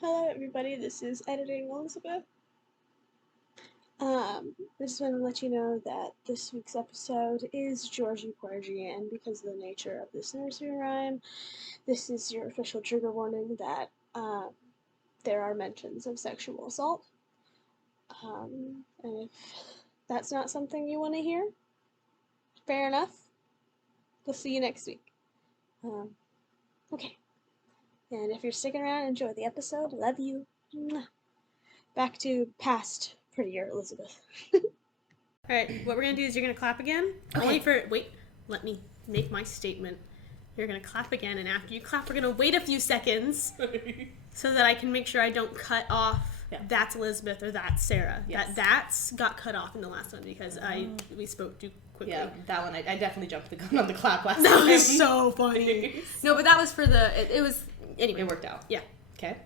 Hello everybody, this is Editing Elizabeth. I just want to let you know that this week's episode is Georgie Porgy, and because of the nature of this nursery rhyme, this is your official trigger warning that there are mentions of sexual assault. And if that's not something you want to hear, fair enough. We'll see you next week. Okay. And if you're sticking around, enjoy the episode. Love you. Back to past prettier Elizabeth. Alright, what we're going to do is you're going to clap again. Okay. Wait, let me make my statement. You're going to clap again, and after you clap, we're going to wait a few seconds so that I can make sure I don't cut off that's Elizabeth or that's Sarah. Yes. That's got cut off in the last one because we spoke too quickly. Yeah, that one, I definitely jumped the gun on the clap last That time. was so funny. No, but that was for the, it was, anyway. It worked out. Yeah. Okay.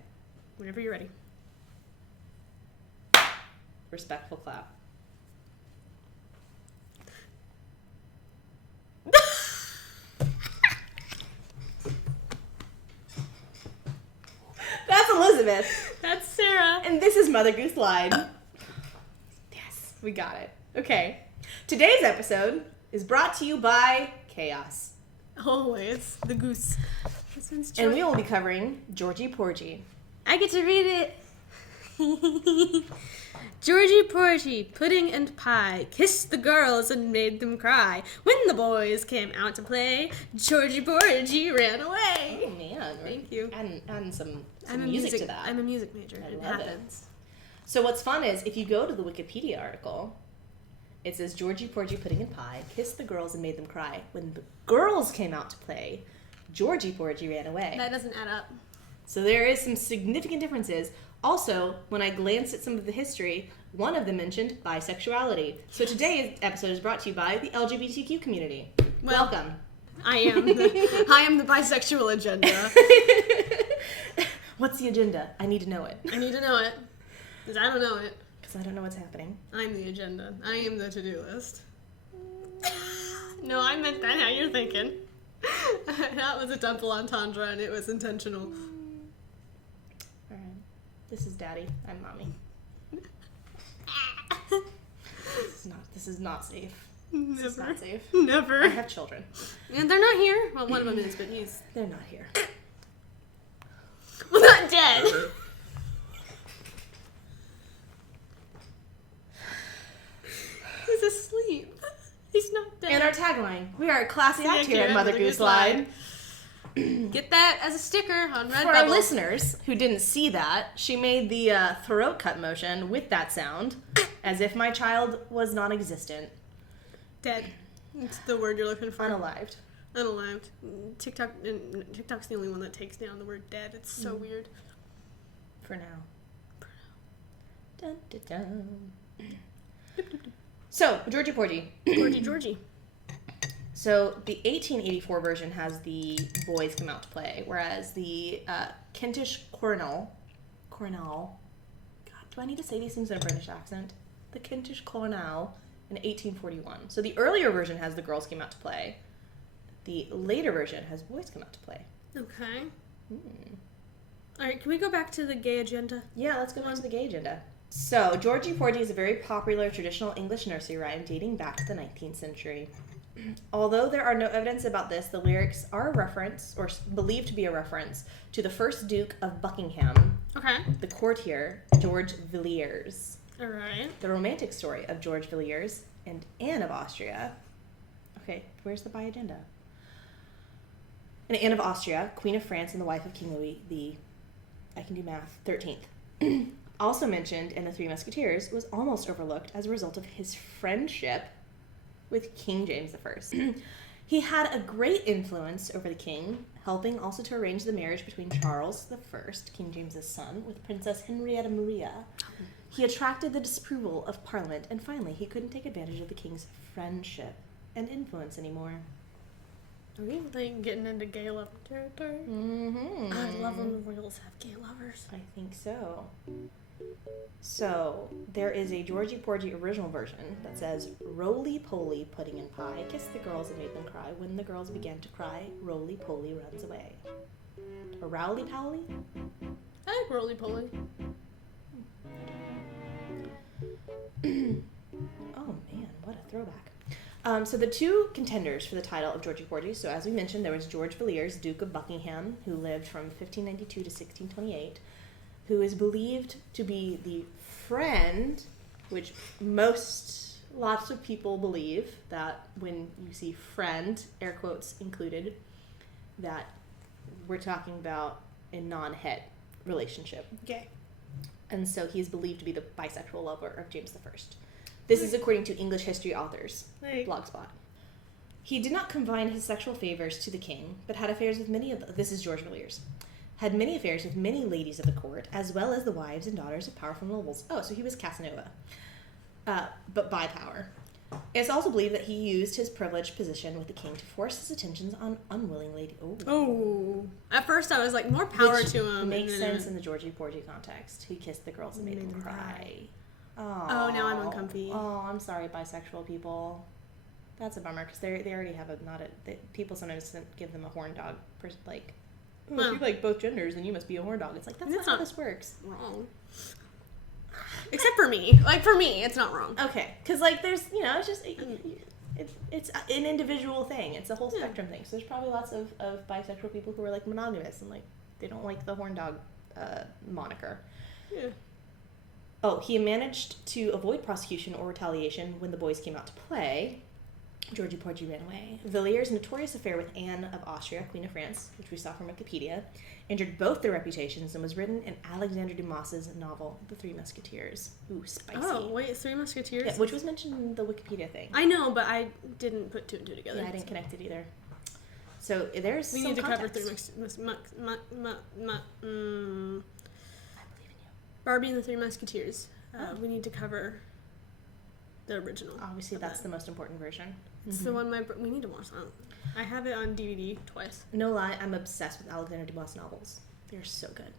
Whenever you're ready. Respectful clap. That's Elizabeth. That's Sarah. And this is Mother Goose Lied. Yes, we got it. Okay. Today's episode is brought to you by Chaos. Always. The goose. This one's And we will be covering Georgie Porgy. I get to read it. Georgie Porgy, pudding and pie, kissed the girls and made them cry. When the boys came out to play, Georgie Porgy ran away. Oh man, Thank you. Adding some music to that. I'm a music major. I It love happens. So what's fun is if you go to the Wikipedia article, it says Georgie Porgy, pudding and pie, kissed the girls and made them cry. When the girls came out to play, Georgie Porgy ran away. That doesn't add up. So there is some significant differences. Also, when I glanced at some of the history, one of them mentioned bisexuality. So today's episode is brought to you by the LGBTQ community. Well, Welcome. I am the bisexual agenda. What's the agenda? I need to know it. I need to know it. Because I don't know it. Because I don't know what's happening. I'm the agenda. I am the to-do list. No, I meant that how you're thinking. That was a double entendre and it was intentional. Alright. This is Daddy. I'm Mommy. This is not safe. Never. This is not safe. Never. I have children. And they're not here. Well, one of them is, but They're not here. well, not dead. He's asleep. He's not dead. And our tagline: we are a classy act here at Mother Goose Lied. Get that as a sticker on Redbubble. For our listeners who didn't see that, she made the throat cut motion with that sound, as if my child was non-existent. Dead. It's the word you're looking for. Unalived. Unalived. TikTok's the only one that takes down the word dead. It's so weird. For now. Dun, dun, dun. So, Georgie Porgy. Georgie. So, the 1884 version has the boys come out to play, whereas the Kentish Cornell, God, do I need to say these things in a British accent? The Kentish Cornell in 1841. So, the earlier version has the girls came out to play. The later version has boys come out to play. Okay. Alright, can we go back to the gay agenda? Yeah, let's go back to the gay agenda. So, Georgie Porgy is a very popular traditional English nursery rhyme dating back to the 19th century. Although there are no evidence about this, the lyrics are a reference, or believed to be a reference, to the first Duke of Buckingham, Okay. the courtier George Villiers. Alright. The romantic story of George Villiers and Anne of Austria. Okay, where's the by agenda? And Anne of Austria, Queen of France and the wife of King Louis the, I can do math, 13th. Also mentioned in The Three Musketeers, was almost overlooked as a result of his friendship with King James I. He had a great influence over the king, helping also to arrange the marriage between Charles I, King James's son, with Princess Henrietta Maria. He attracted the disapproval of Parliament, and finally he couldn't take advantage of the king's friendship and influence anymore. Are we like getting into gay lover territory? Mm-hmm. I love when the royals have gay lovers. I think so. So, there is a Georgie Porgy original version that says, roly-poly pudding and pie, kissed the girls and made them cry. When the girls began to cry, roly-poly runs away. Or rowly-powly? I like roly-poly. Oh man, what a throwback. So the two contenders for the title of Georgie Porgy, so as we mentioned, there was George Villiers, Duke of Buckingham, who lived from 1592 to 1628, who is believed to be the friend, which lots of people believe that when you see friend, air quotes included, that we're talking about a non-het relationship. Okay. And so he is believed to be the bisexual lover of James I. This is according to English history authors, Blogspot. He did not confine his sexual favors to the king, but had affairs with this is George Villiers, had many affairs with many ladies of the court, as well as the wives and daughters of powerful nobles. Oh, so he was Casanova, but by power. It's also believed that he used his privileged position with the king to force his attentions on unwilling ladies. Oh. At first I was like, more power Which to him. Makes sense in the Georgie Porgy context. He kissed the girls and made them cry. Oh, now I'm uncomfy. Oh, I'm sorry, bisexual people. That's a bummer because they already have people sometimes give them a horn dog. If you like both genders, then you must be a horn dog. It's like, that's not how this works. Wrong. Except for me. Like, for me, it's not wrong. Okay. Because, like, there's, it's just, it's an individual thing. It's a whole spectrum thing. So there's probably lots of bisexual people who are, like, monogamous and, like, they don't like the horn dog moniker. Yeah. Oh, he managed to avoid prosecution or retaliation when the boys came out to play. Georgie Porgy ran away. Villiers' notorious affair with Anne of Austria, Queen of France, which we saw from Wikipedia, injured both their reputations and was written in Alexander Dumas's novel, The Three Musketeers. Ooh, spicy. Oh, wait, Three Musketeers? Yeah, which was mentioned in the Wikipedia thing. I know, but I didn't put two and two together. Yeah, I didn't connect it either. So there's we some need to context. cover Three I believe in you. Barbie and the Three Musketeers. We need to cover the original. Obviously, that's the most important version. It's the one we need to watch that. I have it on DVD twice. No lie, I'm obsessed with Alexander Dumas novels. They're so good.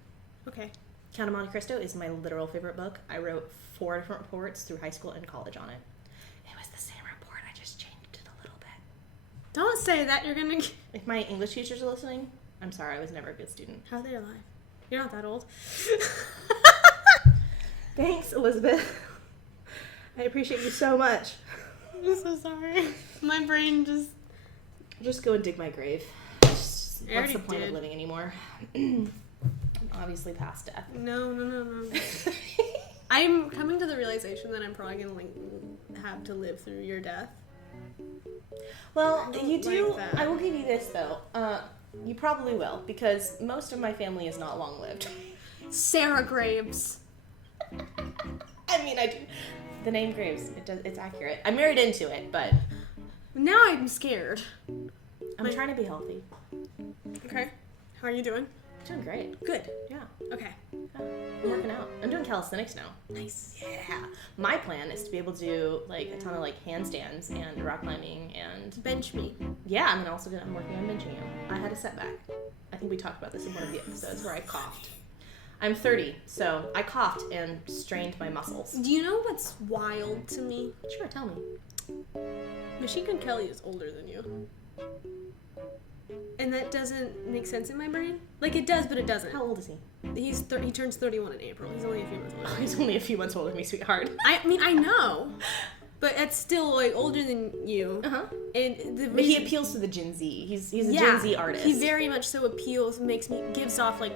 Okay. Count of Monte Cristo is my literal favorite book. I wrote 4 different reports through high school and college on it. It was the same report, I just changed it a little bit. Don't say that, you're gonna... If my English teachers are listening, I'm sorry, I was never a good student. How are they alive? You're not that old. Thanks, Elizabeth. I appreciate you so much. I'm so sorry. My brain just... Just go and dig my grave. What's the point of living anymore? I'm obviously past death. No. I'm coming to the realization that I'm probably gonna have to live through your death. Well, you do. Like that. I will give you this though. You probably will because most of my family is not long lived. Sarah Graves. I mean, I do. The name Graves, it's accurate. I married into it, but now I'm scared. I'm trying to be healthy. Okay. How are you doing? Doing great. Good. Yeah. Okay. I'm working out. I'm doing calisthenics now. Nice. Yeah. My plan is to be able to do like a ton of like handstands and rock climbing and bench me. Yeah, I'm working on benching you. I had a setback. I think we talked about this in one of the episodes where I coughed. I'm 30, so I coughed and strained my muscles. Do you know what's wild to me? Sure, tell me. Machine Gun Kelly is older than you. And that doesn't make sense in my brain. Like, it does, but it doesn't. How old is he? He turns 31 in April. He's only a few months older. Oh, he's only a few months older than me, sweetheart. I mean, I know. But it's still, like, older than you. Uh-huh. And but he appeals to the Gen Z. He's a Gen Z artist. He very much so gives off, like,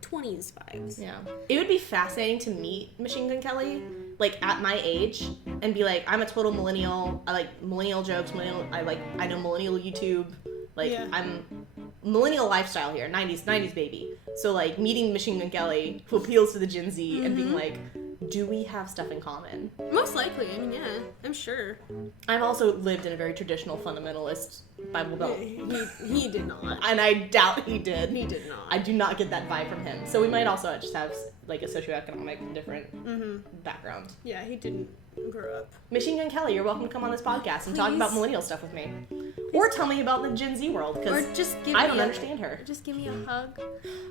20s vibes. Yeah. It would be fascinating to meet Machine Gun Kelly, like, at my age, and be like, I'm a total millennial. I like millennial jokes, I know millennial YouTube. Like, yeah. I'm millennial lifestyle here, 90s baby. So, like, meeting Machine Gun Kelly, who appeals to the Gen Z, and being like, do we have stuff in common? Most likely. I mean, yeah, I'm sure. I've also lived in a very traditional fundamentalist Bible Belt. He did not. And I doubt he did. He did not. I do not get that vibe from him. So we might also just have, like, a socioeconomic different background. Yeah, he didn't grow up. Machine Gun Kelly, you're welcome to come on this podcast and talk about millennial stuff with me. Or tell me about the Gen Z world, because I don't understand her. Just give me a hug.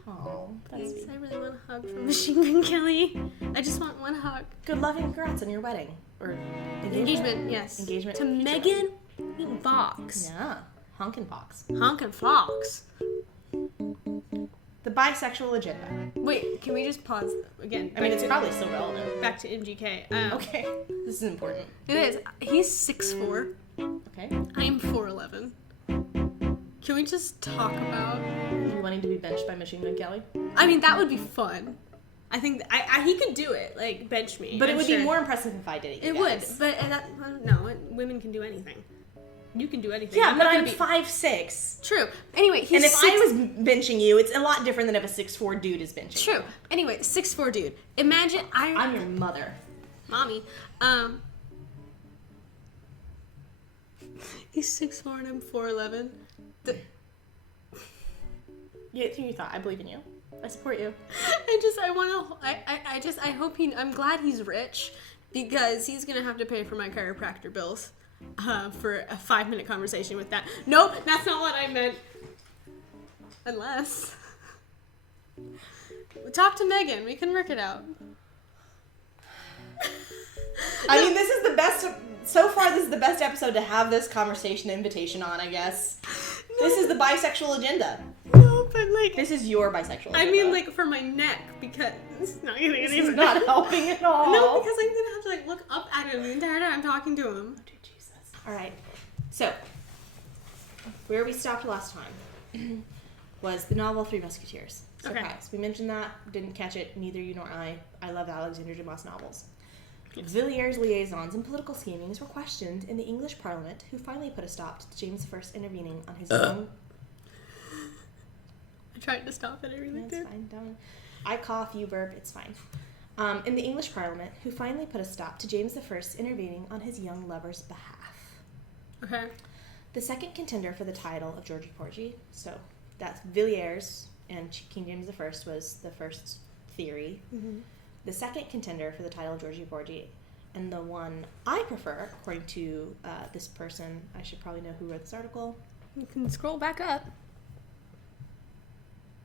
Oh, that's sweet. I really want a hug from Machine Gun Kelly. I just want one hug. Good luck and congrats on your wedding. Or engagement, yes. Engagement. To Megan Fox. Yeah. Honkin' Fox. Honkin' Fox. The bisexual agenda. Wait, can we just pause again? I mean, it's probably still relevant. Back to MGK. Okay, this is important. It is. He's 6'4". Okay. I'm 4'11". Can we just talk about... You wanting to be benched by Machine Gun Kelly? I mean, that would be fun. I think he could do it, like, bench me. But it I'm would sure. be more impressive if I did it, you It guys. would, but no, women can do anything. You can do anything. Yeah, but not I'm gonna be... 5'6". True. Anyway, he's And if I was benching you, it's a lot different than if a 6'4" dude is benching True. you. Anyway, 6'4" dude. Imagine I'm your mother. Mommy. He's 6'4" and I'm 4'11". Yeah, you thought. I believe in you. I support you. I hope I'm glad he's rich because he's gonna have to pay for my chiropractor bills for a 5-minute conversation with that. Nope, that's not what I meant. Unless. Talk to Megan, we can work it out. I mean, this is the best, so far this is the best episode to have this conversation invitation on, I guess. No. This is the bisexual agenda. No, but like... This is your bisexual agenda. I mean, like, for my neck, because it's not getting any This is not helping at all. No, because I'm gonna have to, like, look up at him the entire time I'm talking to him. Oh, dear Jesus. Alright, so, where we stopped last time was the novel Three Musketeers. Surprise. Okay. We mentioned that, didn't catch it, neither you nor I. I love Alexander Dumas novels. Villiers' liaisons and political schemings were questioned in the English Parliament, who finally put a stop to James I intervening on his own... I tried to stop it, I really did. It's fine, don't. I cough, you burp, it's fine. In the English Parliament, who finally put a stop to James I intervening on his young lover's behalf. Okay. The second contender for the title of Georgie Porgy, so that's Villiers, and King James I was the first theory. Mm-hmm. The second contender for the title of Georgie Porgy, and the one I prefer, according to this person, I should probably know who wrote this article. You can scroll back up.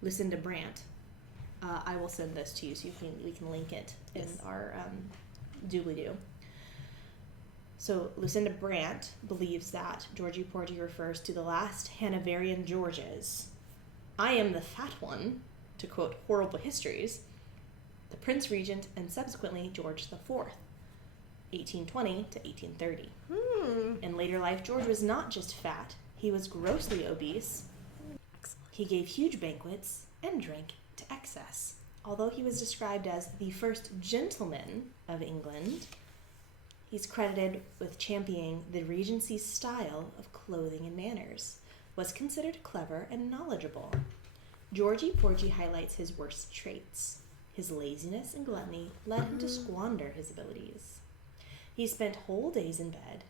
Lucinda Brandt. I will send this to you so we can link it in our doobly-doo. So Lucinda Brandt believes that Georgie Porgy refers to the last Hanoverian Georges. I am the fat one, to quote Horrible Histories, the Prince Regent and subsequently George IV, 1820 to 1830. In later life, George was not just fat, he was grossly obese. He gave huge banquets and drank to excess. Although he was described as the first gentleman of England, he's credited with championing the Regency's style of clothing and manners, was considered clever and knowledgeable. Georgie Porgy highlights his worst traits. His laziness and gluttony led him to squander his abilities. He spent whole days in bed,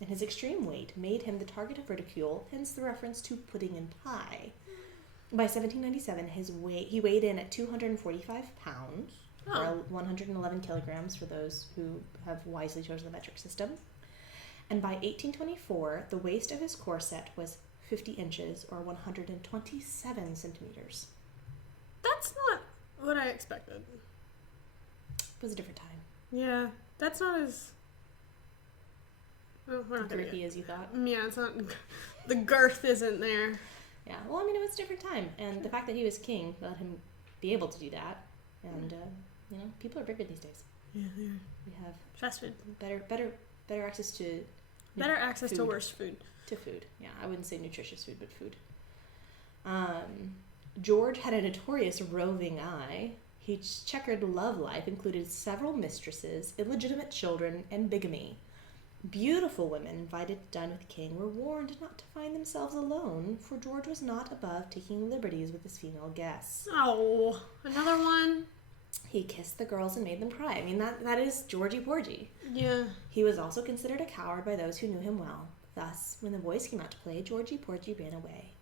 and his extreme weight made him the target of ridicule, hence the reference to pudding and pie. By 1797, he weighed in at 245 pounds, or 111 kilograms for those who have wisely chosen the metric system. And by 1824, the waist of his corset was 50 inches, or 127 centimeters. That's not what I expected. It was a different time. Yeah, that's not as... Well, we're not girthy as you thought. Yeah, it's not... The girth isn't there. Yeah, well, I mean, it was a different time, and the fact that he was king let him be able to do that, and, you know, people are bigger these days. Yeah, they are. We have... Fast food. Better access to... Better access food. to worse food. To food, yeah. I wouldn't say nutritious food, but food. George had a notorious roving eye. His checkered love life included several mistresses, illegitimate children, and bigamy. Beautiful women invited to dine with the king were warned not to find themselves alone, for George was not above taking liberties with his female guests. Oh, another one? He kissed the girls and made them cry. I mean, that is Georgie Porgy. Yeah. He was also considered a coward by those who knew him well. Thus, when the boys came out to play, Georgie Porgy ran away.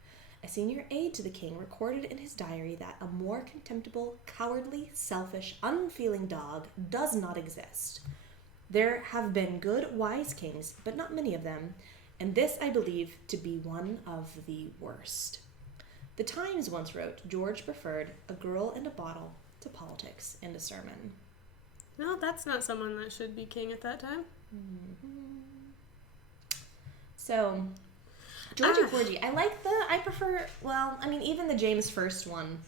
A senior aide to the king recorded in his diary that a more contemptible, cowardly, selfish, unfeeling dog does not exist. There have been good, wise kings, but not many of them, and this I believe to be one of the worst. The Times once wrote, George preferred a girl and a bottle to politics and a sermon. No, that's not someone that should be king at that time. Mm-hmm. So, Georgie Porgy, I prefer, well, I mean, even the James I one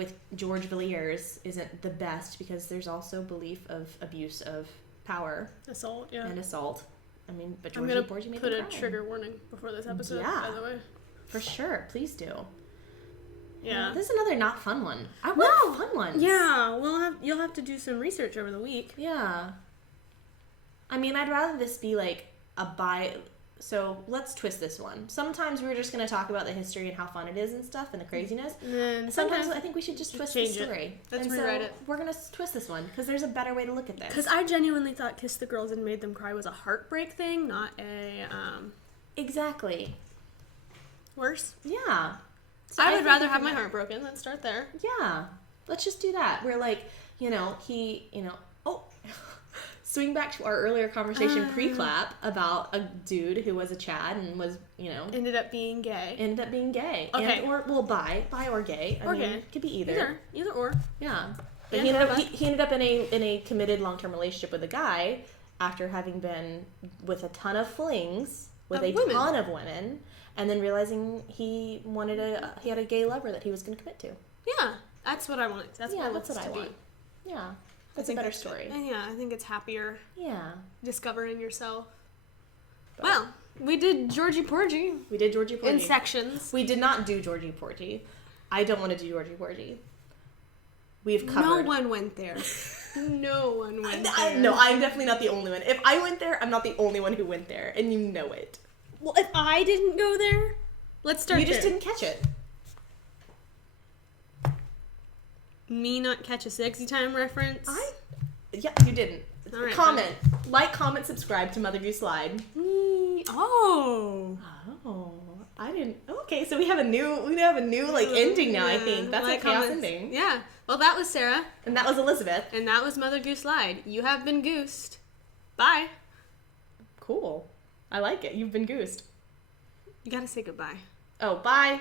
with George Villiers isn't the best because there's also belief of abuse of power Assault, yeah. and assault. I mean, but I'm Georgie gonna Porgy made put a them cry. trigger warning before this episode, Yeah. by the way. For sure, please do. Yeah. This is another not fun one. I want fun ones. Yeah, you'll have to do some research over the week. Yeah. I mean, I'd rather this be like a So let's twist this one. Sometimes we're just going to talk about the history and how fun it is and stuff and the craziness. And Sometimes I think we should just twist the change it. story. Let's and rewrite so it. We're going to twist this one because there's a better way to look at this. Because I genuinely thought Kiss the Girls and Made Them Cry was a heartbreak thing, not a, Exactly. worse. Yeah. So I would think rather we have can- my heart broken. Let's start there. Yeah. Let's just do that. We're like, swing back to our earlier conversation pre-clap about a dude who was a Chad and was, Ended up being gay. ended up being gay. Okay. Bi or gay. I mean, gay. it could be either. Either or. Yeah. But And he ended up in a committed long-term relationship with a guy after having been with a ton of flings with Of women. ton of women, and then realizing he had a gay lover that he was going to commit to. Yeah, that's what I want. That's what I to want. Be. Yeah. That's a better story. Yeah, I think it's happier Yeah. discovering yourself. But Well, we did Georgie Porgy we did Georgie Porgy. in sections. We did not do Georgie Porgy. I don't want to do Georgie Porgy. We've covered. No one went there. No one went there. No, I'm definitely not the only one. If I went there, I'm not the only one who went there, and you know it. Well, if I didn't go there, let's start You just there. didn't catch it. Me not catch a sexy time reference. Yeah, you didn't. All right, Comment. Like, comment, subscribe to Mother Goose Lied. Oh. Oh, I didn't. Okay, so we have a new like ending now. I think that's Like a chaos comments. ending. Yeah. Well, that was Sarah, And that was Elizabeth. and that was Mother Goose Lied. You have been goosed. Bye. Cool. I like it. You've been goosed. You gotta say goodbye. Oh, bye.